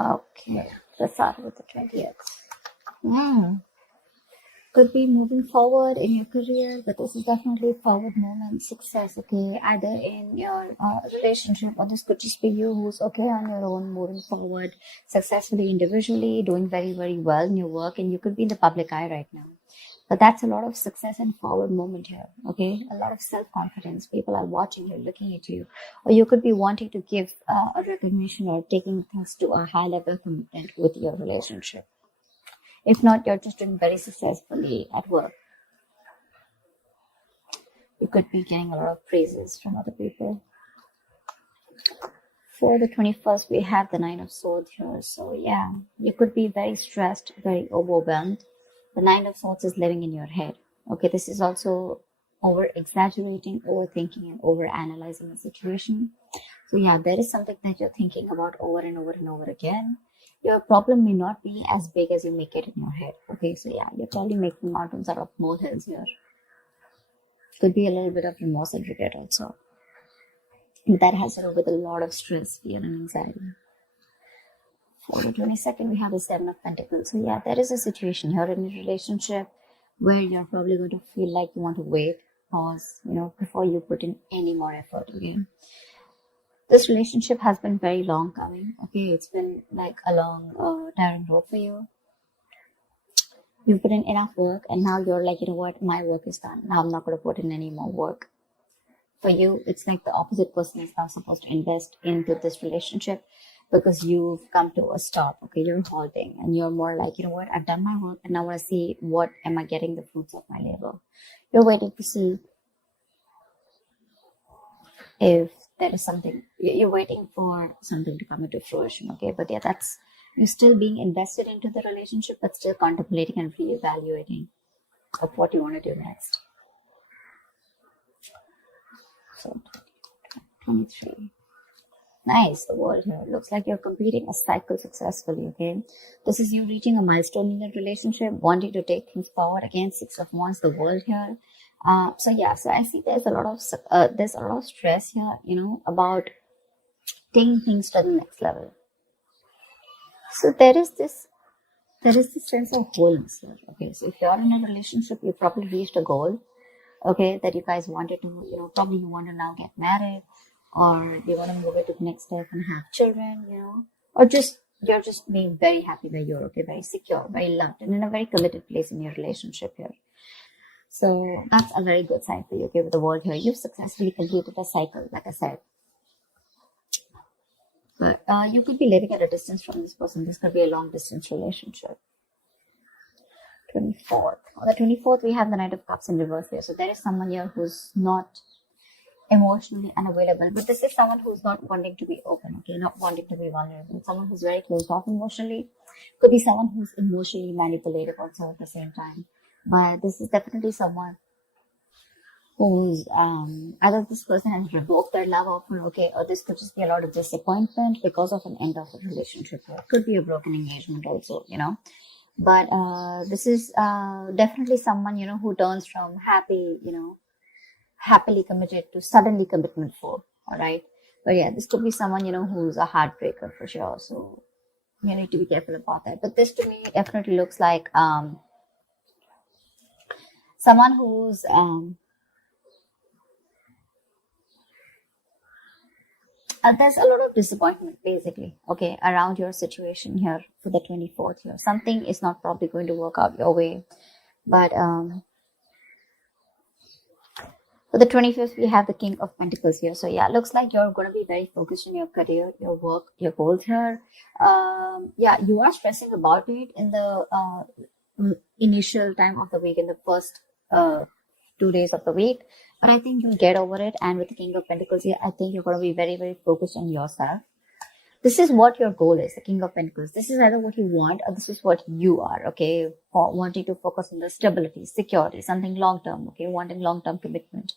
Okay, let's start with the 20th. Could be moving forward in your career, but this is definitely forward movement, success, okay, either in your relationship, or this could just be you who's okay on your own, moving forward successfully individually, doing very, very well in your work, and you could be in the public eye right now. But that's a lot of success and forward movement here, okay? A lot of self-confidence. People are watching you, looking at you. Or you could be wanting to give a recognition or taking things to a high level commitment with your relationship. If not, you're just doing very successfully at work. You could be getting a lot of praises from other people. For the 21st, we have the Nine of Swords here. So yeah, you could be very stressed, very overwhelmed. The Nine of Swords is living in your head. Okay, this is also over-exaggerating, overthinking, and over-analyzing the situation. So yeah, there is something that you're thinking about over and over and over again. Your problem may not be as big as you make it in your head. Okay, so yeah, you're probably making mountains out of molehills here. Could be a little bit of remorse and regret also. But that has to do with a lot of stress, fear, and anxiety. For the 22nd, we have the Seven of Pentacles. So yeah, there is a situation here in your relationship where you're probably going to feel like you want to wait, pause, before you put in any more effort again. This relationship has been very long coming. Okay, it's been like a long, tiring road for you. You put in enough work, and now you're like, you know what, my work is done. Now I'm not going to put in any more work. For you, it's like the opposite person is now supposed to invest into this relationship because you've come to a stop. Okay, you're halting, and you're more like, you know what, I've done my work, and now I want to see what am I getting the fruits of my labor. You're waiting to see if there is something, you're waiting for something to come into fruition, okay? But yeah, that's, you're still being invested into the relationship, but still contemplating and reevaluating of what you want to do next. So, 23. Nice, the world here. Looks like you're completing a cycle successfully, okay? This is you reaching a milestone in your relationship, wanting to take things forward. Again, Six of Wands, the world here. So I see there's a lot of stress here, about taking things to the next level. So there is this sense of wholeness here. Okay, so if you're in a relationship, you probably reached a goal, okay, that you guys wanted to, probably you want to now get married, or you want to move it to the next step and have children, or you're just being very happy where you're, okay, very secure, very loved, and in a very committed place in your relationship here. So that's a very good sign for you, okay, with the world here. You've successfully completed a cycle, like I said. But you could be living at a distance from this person. This could be a long distance relationship. 24th. On the 24th, we have the Knight of Cups in reverse here. So there is someone here who's not emotionally unavailable. But this is someone who's not wanting to be open, okay, not wanting to be vulnerable. Someone who's very closed off emotionally. Could be someone who's emotionally manipulative also at the same time. But this is definitely someone who's either this person has revoked their love offer, okay, or this could just be a lot of disappointment because of an end of a relationship. It could be a broken engagement also, But this is definitely someone, who turns from happily committed to suddenly commitment for, all right? But yeah, this could be someone, who's a heartbreaker for sure. So you need to be careful about that. But this to me definitely looks like someone who's there's a lot of disappointment basically, okay, around your situation here for the 24th here. Something is not probably going to work out your way. But for the 25th, we have the King of Pentacles here. So yeah, looks like you're going to be very focused on your career, your work, your goals here. You are stressing about it in the initial time of the week, in the first 2 days of the week. But I think you'll get over it. And with the King of Pentacles here, I think you're going to be very, very focused on yourself. This is what your goal is, the King of Pentacles. This is either what you want or this is what you are, okay? For wanting to focus on the stability, security, something long-term, okay? Wanting long-term commitment.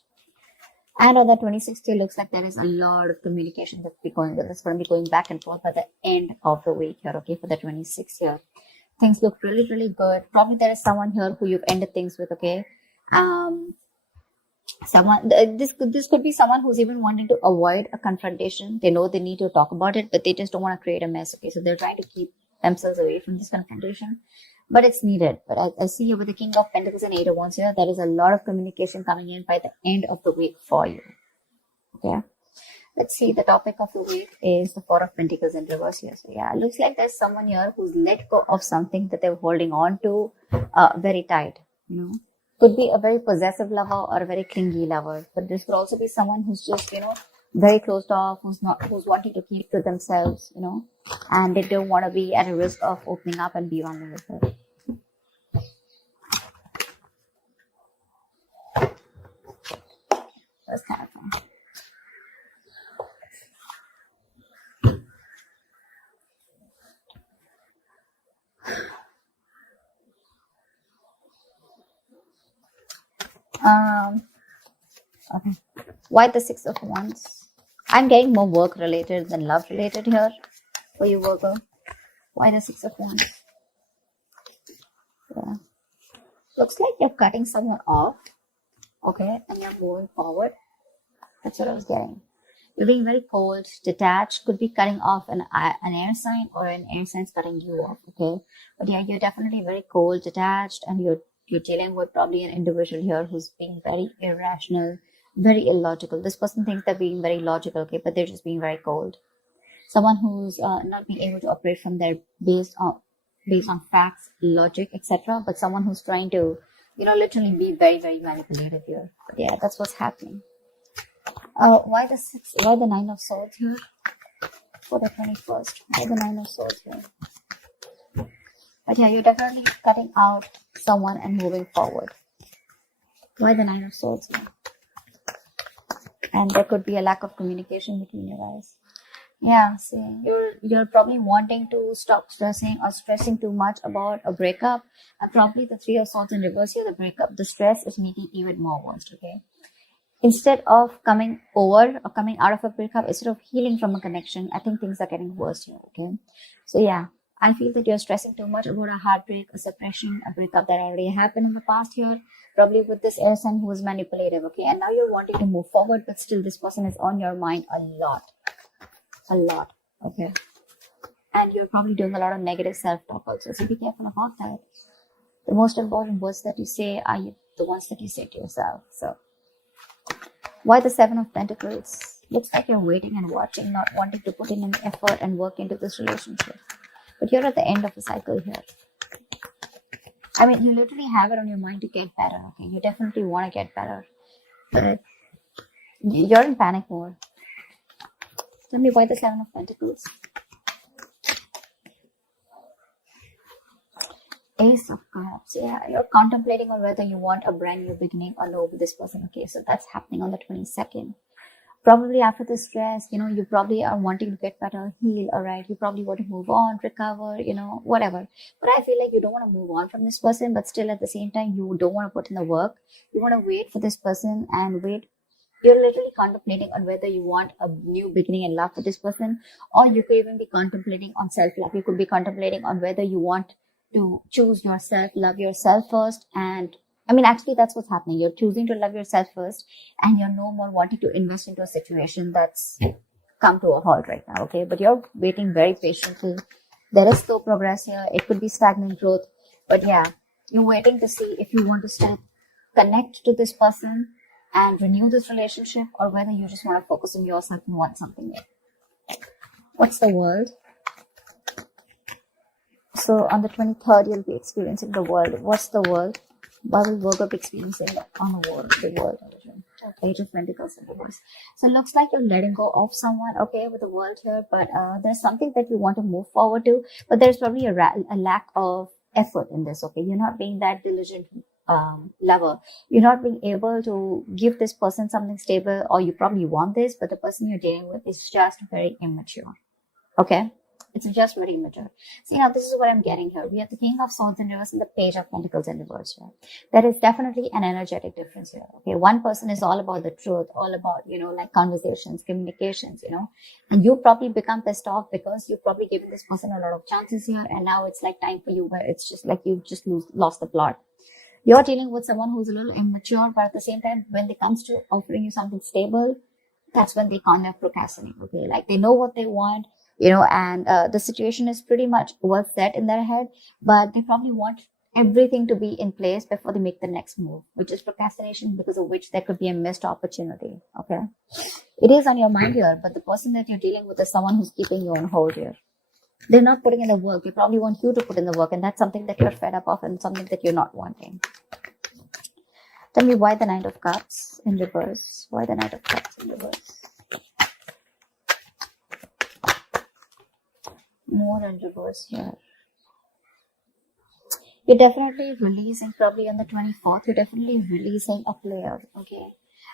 And on the 26th, it looks like there is a lot of communication that's going to be going back and forth by the end of the week here, okay? For the 26th here. Things look really, really good. Probably there is someone here who you've ended things with, okay? This could be someone who's even wanting to avoid a confrontation. They know they need to talk about it, but they just don't want to create a mess. Okay, so they're trying to keep themselves away from this confrontation, but it's needed. But I see here with the King of Pentacles and Eight of Wands here, there is a lot of communication coming in by the end of the week for you. Okay, let's see. The topic of the week is the Four of Pentacles in reverse here. So yeah, it looks like there's someone here who's let go of something that they're holding on to very tight. You know, could be a very possessive lover or a very clingy lover, but this could also be someone who's just, very closed off, who's wanting to keep to themselves, and they don't want to be at a risk of opening up and be vulnerable. That's kind of fun. Okay. Why the Six of Wands? I'm getting more work related than love related here for you, Virgo. Why the Six of Wands? Yeah. Looks like you're cutting someone off. Okay, and you're moving forward. That's what I was getting. You're being very cold, detached, could be cutting off an air sign, or an air sign's cutting you off. Okay, but yeah, you're definitely very cold, detached, and you're dealing with probably an individual here who's being very irrational, very illogical. This person thinks they're being very logical, okay, but they're just being very cold. Someone who's not being able to operate from their based on facts, logic, etc. But someone who's trying to, literally be very, very manipulative here. But yeah, that's what's happening. Why the Nine of Swords here for the 21st? Why the Nine of Swords here? But yeah, you're definitely cutting out someone and moving forward. Why the Nine of Swords here? And there could be a lack of communication between you guys. Yeah, see, you're probably wanting to stop stressing or stressing too much about a breakup. And probably the Three of Swords in reverse here, the breakup, the stress is making even more worse, okay? Instead of coming over or coming out of a breakup, instead of healing from a connection, I think things are getting worse here, okay? So yeah, I feel that you're stressing too much about a heartbreak, a separation, a breakup that already happened in the past year, probably with this air sign who was manipulative, okay? And now you're wanting to move forward, but still this person is on your mind a lot, okay? And you're probably doing a lot of negative self-talk also, so be careful about that. The most important words that you say are the ones that you say to yourself. So why the Seven of Pentacles? Looks like you're waiting and watching, not wanting to put in any effort and work into this relationship. But you're at the end of the cycle here. I mean, you literally have it on your mind to get better, okay? You definitely want to get better. But you're in panic mode. Tell me why the Seven of Pentacles? Ace of Cups. Yeah, you're contemplating on whether you want a brand new beginning or no with this person. Okay, so that's happening on the 22nd. Probably after the stress, you probably are wanting to get better, heal, all right? You probably want to move on, recover, whatever. But I feel like you don't want to move on from this person, but still at the same time, you don't want to put in the work. You want to wait for this person and wait. You're literally contemplating on whether you want a new beginning in love for this person, or you could even be contemplating on self-love. You could be contemplating on whether you want to choose yourself, love yourself first. And I mean, actually, that's what's happening. You're choosing to love yourself first, and you're no more wanting to invest into a situation that's come to a halt right now, okay? But you're waiting very patiently. There is slow progress here. It could be stagnant growth. But yeah, you're waiting to see if you want to still connect to this person and renew this relationship, or whether you just want to focus on yourself and want something new. What's the world? So on the 23rd, you'll be experiencing the world. What's the world? What will Virgo be experiencing on the world? The world. Page of Pentacles in reverse. So it looks like you're letting go of someone, okay, with the world here, but there's something that you want to move forward to, but there's probably a lack of effort in this, okay? You're not being that diligent lover. You're not being able to give this person something stable, or you probably want this, but the person you're dealing with is just very immature, okay? It's just very immature. See, now this is what I'm getting here. We have the King of Swords in reverse and the Page of Pentacles in reverse here. There is definitely an energetic difference here. Okay, one person is all about the truth, all about, like conversations, communications, and you probably become pissed off because you've probably given this person a lot of chances here, and now it's like time for you where it's just like you've just lost the plot. You're dealing with someone who's a little immature, but at the same time, when it comes to offering you something stable, that's when they kind of procrastinate. Okay, like they know what they want, and the situation is pretty much well set in their head, but they probably want everything to be in place before they make the next move, which is procrastination, because of which there could be a missed opportunity. Okay, it is on your mind here, but the person that you're dealing with is someone who's keeping you on hold here. They're not putting in the work. They probably want you to put in the work, and that's something that you're fed up of and something that you're not wanting. Tell me why the Knight of Cups in reverse. Why the Knight of Cups in reverse? More in reverse here. You're definitely releasing, probably on the 24th, you're definitely releasing a player, okay?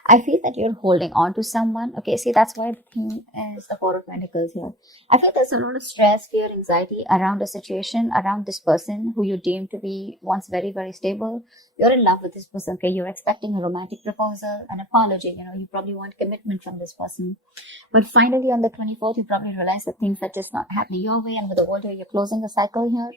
I feel that you're holding on to someone, okay? See, that's why the thing is the Four of Pentacles here. I feel there's a lot of stress, fear, anxiety around a situation, around this person who you deem to be once very, very stable. You're in love with this person, okay? You're expecting a romantic proposal, an apology, you probably want commitment from this person. But finally, on the 24th, you probably realize that things are just not happening your way. And with the world here, you're closing the cycle here.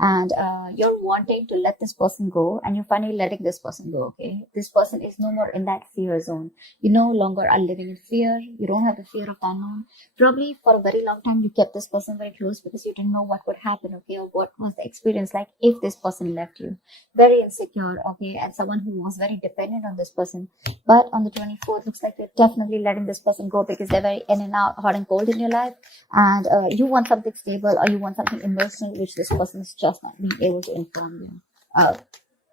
And you're wanting to let this person go. And you're finally letting this person go, okay? This person is no more in that fear zone. You no longer are living in fear. You don't have the fear of the unknown. Probably for a very long time, you kept this person very close because you didn't know what would happen, okay? Or what was the experience like if this person left you. Very insecure, okay? And someone who was very dependent on this person. But on the 24th, looks like you're definitely letting this person go because they're very in and out, hot and cold in your life. And you want something stable, or you want something emotional, which this person is just not being able to inform you,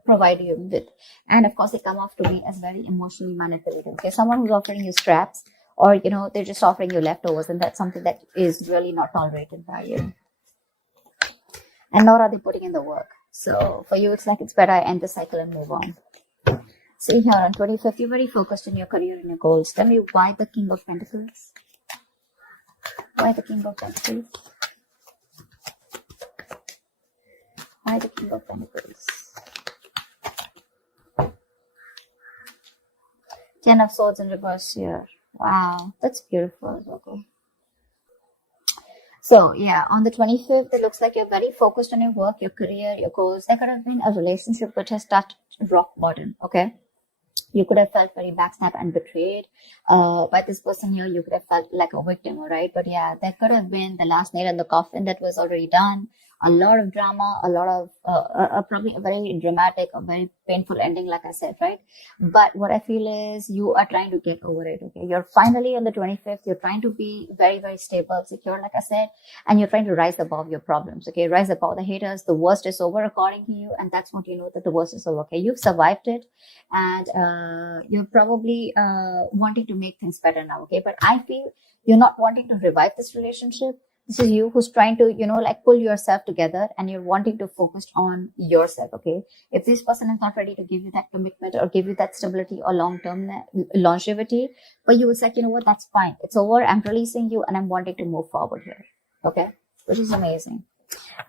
provide you with. And of course, they come off to me as very emotionally manipulative. Okay, someone who's offering you scraps, or they're just offering you leftovers, and that's something that is really not tolerated by you. And nor are they putting in the work. So for you, it's like it's better I end the cycle and move on. See here on 25th, you're very focused on your career and your goals. Tell me why the King of Pentacles? Why the King of Pentacles? Why the King of Pentacles? Ten of Swords in reverse here. Wow, that's beautiful. Okay. So yeah, on the 25th, it looks like you're very focused on your work, your career, your goals. There could have been a relationship which has touched rock bottom. Okay. You could have felt very backstabbed and betrayed by this person here. You could have felt like a victim, all right? But yeah, that could have been the last nail in the coffin that was already done. A lot of drama, a lot of probably a very dramatic, a very painful ending, like I said, right? But what I feel is you are trying to get over it, okay? You're finally on the 25th. You're trying to be very, very stable, secure, like I said, and you're trying to rise above your problems, okay? Rise above the haters. The worst is over according to you, and that's what you know, that the worst is over, okay? You've survived it, and you're probably wanting to make things better now, okay? But I feel you're not wanting to revive this relationship. This is you who's trying to, like pull yourself together, and you're wanting to focus on yourself, okay? If this person is not ready to give you that commitment or give you that stability or long-term longevity, but you will say, you know what, that's fine. It's over. I'm releasing you and I'm wanting to move forward here, okay? Which is amazing.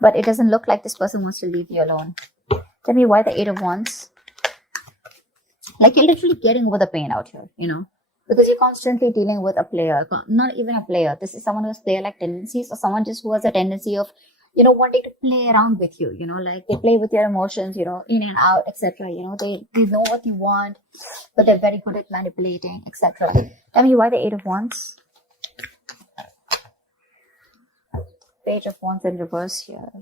But it doesn't look like this person wants to leave you alone. Tell me why the Eight of Wands? Like you're literally getting over the pain out here, because you're constantly dealing with a player, not even a player. This is someone who has player-like tendencies, or someone just who has a tendency of, wanting to play around with you, like they play with your emotions, in and out, etc. They know what you want, but they're very good at manipulating, etc. Tell me why the Eight of Wands? Page of Wands in reverse here.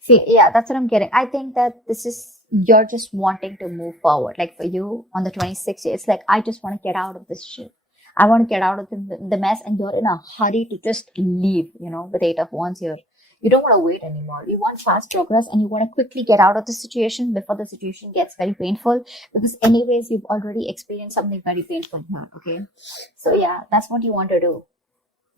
See, yeah, that's what I'm getting. I think that this is, you're just wanting to move forward. Like for you on the 26th, it's like, I just want to get out of this shit. I want to get out of the mess, and you're in a hurry to just leave, with Eight of Wands here. You don't want to wait anymore. You want fast progress, and you want to quickly get out of the situation before the situation gets very painful, because anyways, you've already experienced something very painful here, okay? So yeah, that's what you want to do.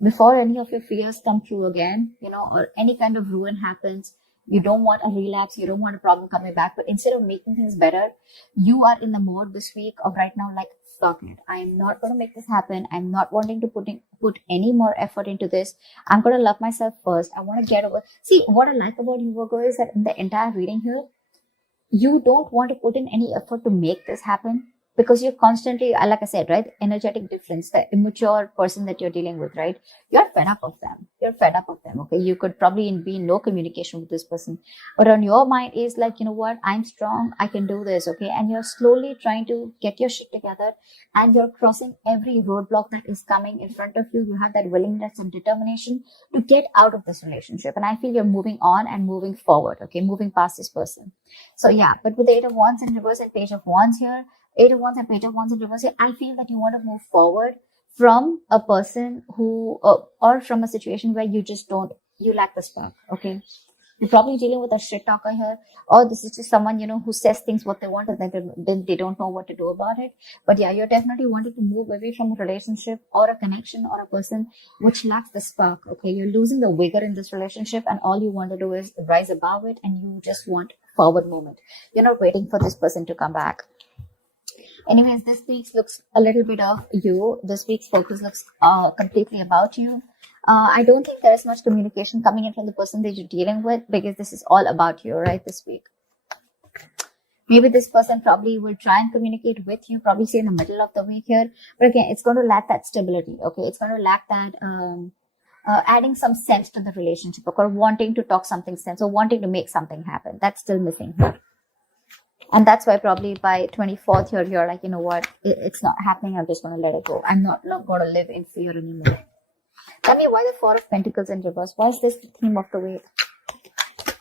Before any of your fears come true again, or any kind of ruin happens, you don't want a relapse, you don't want a problem coming back, but instead of making things better, you are in the mode this week of right now, like, fuck it. I'm not going to make this happen. I'm not wanting to put any more effort into this. I'm going to love myself first. I want to get over. See, what I like about you, Virgo, is that in the entire reading here, you don't want to put in any effort to make this happen. because you're constantly, like I said, right, energetic difference, the immature person that you're dealing with, right, you're fed up of them. You're fed up of them. Okay, you could probably be in no communication with this person, but on your mind is like, you know what, I'm strong, I can do this. Okay, and you're slowly trying to get your shit together, and you're crossing every roadblock that is coming in front of you. You have that willingness and determination to get out of this relationship, and I feel you're moving on and moving forward. Okay, moving past this person. So yeah, but with the Eight of Wands in reverse and Page of Wands here, Eight of Wands and Page of Wands in reverse here, I feel that you want to move forward from a person who, or from a situation where you just don't, you lack the spark. Okay, you're probably dealing with a shit talker here, or this is just someone, you know, who says things what they want and then they don't know what to do about it. But yeah, you're definitely wanting to move away from a relationship or a connection or a person which lacks the spark. Okay, you're losing the vigor in this relationship, and all you want to do is rise above it, and you just want forward movement. You're not waiting for this person to come back. Anyways, this week looks a little bit of you. This week's focus looks completely about you. I don't think there is much communication coming in from the person that you're dealing with, because this is all about you, right, this week. Maybe this person probably will try and communicate with you, probably say in the middle of the week here. But again, it's going to lack that stability, okay? It's going to lack that adding some sense to the relationship, or wanting to talk something sense, or wanting to make something happen. That's still missing here. And that's why probably by 24th here, you're like, you know what, it's not happening. I'm just going to let it go. I'm not going to live in fear anymore. Tell me, why the Four of Pentacles in reverse? Why is this the theme of the week?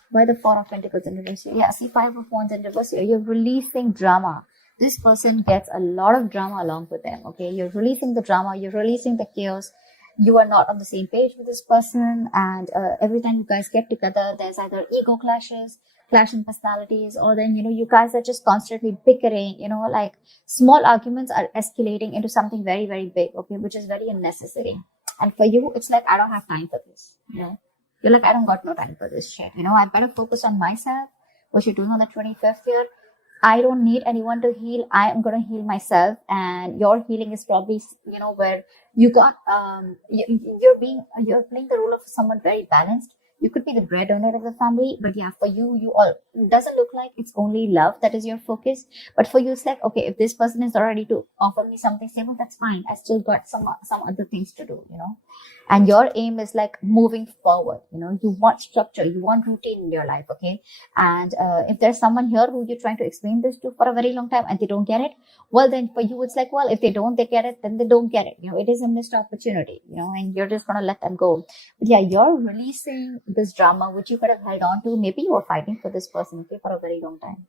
Why the Four of Pentacles in reverse? Yeah, see, Five of Wands in reverse here. You're releasing drama. This person gets a lot of drama along with them, okay? You're releasing the drama. You're releasing the chaos. You are not on the same page with this person. And every time you guys get together, there's either ego clashes, clash in personalities, or then, you know, you guys are just constantly bickering, you know, like small arguments are escalating into something very, very big, okay, which is very unnecessary. And for you, it's like, I don't have time for this, you know. You're like, I don't got no time for this shit, you know. I better focus on myself. What you're doing on the 25th here, I don't need anyone to heal. I am going to heal myself. And your healing is probably, you know, where you got, you're playing the role of someone very balanced. You could be the breadwinner of the family, but yeah, for you, it doesn't look like it's only love that is your focus. But for you, it's like, okay, if this person is not ready to offer me something stable, that's fine. I still got some other things to do, you know. And your aim is like moving forward, you know. You want structure, you want routine in your life, okay. And if there's someone here who you're trying to explain this to for a very long time and they don't get it, well, then for you, it's like, well, if they get it, then they don't get it, you know. It is a missed opportunity, you know, and you're just gonna let them go. But yeah, you're releasing this drama which you could have held on to. Maybe you were fighting for this person, okay, for a very long time.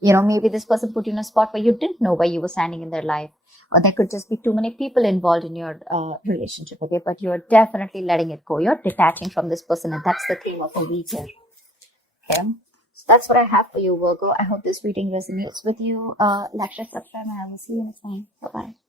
You know, maybe this person put you in a spot where you didn't know where you were standing in their life, or there could just be too many people involved in your relationship, okay. But you're definitely letting it go. You're detaching from this person, and that's the theme of the week here, okay. So that's what I have for you, Virgo. I hope this reading resonates with you. Like, share, subscribe, and I will see you next time. Bye bye.